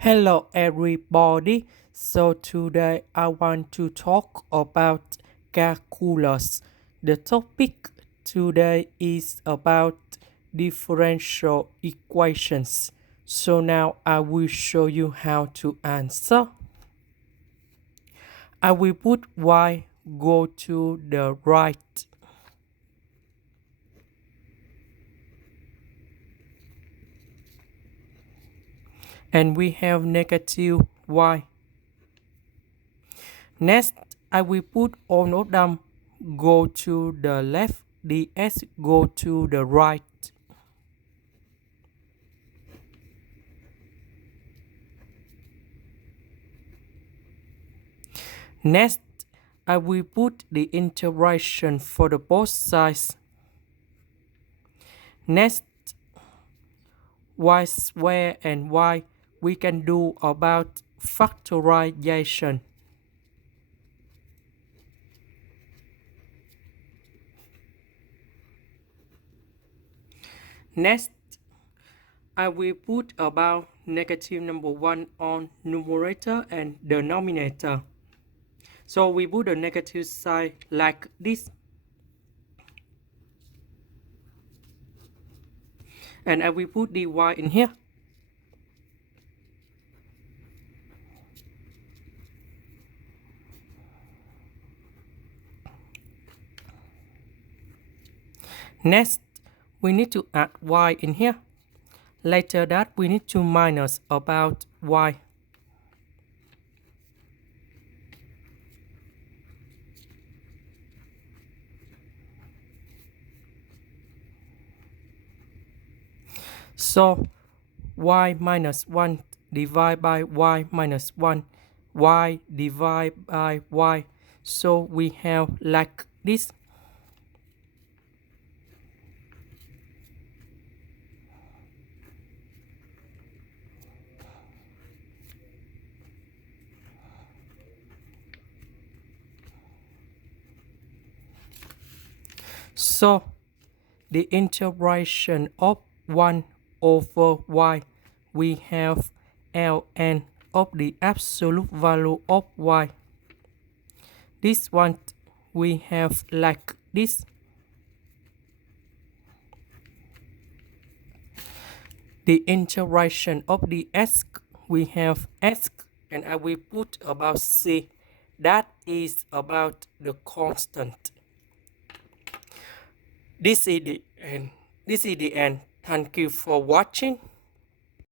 Hello everybody. So today I want to talk about calculus. The topic today is about differential equations. So now I will show you how to answer. I will put y go to the right. And we have negative y. Next, I will put all of them go to the left, the s go to the right. Next, I will put the integration for the both sides. Next, y square and y we can do about factorization. Next, I will put about negative number 1 on numerator and denominator. So we put the negative side like this. And I will put the y in here. Next, we need to add y in here. Later that we need to minus about y. So y minus 1 divided by y minus 1, y divided by y. So we have like this. So the integration of 1 over y, we have ln of the absolute value of y. This one we have like this. The integration of the s, we have s, and I will put about c. That is about the constant. This is the end. Thank you for watching.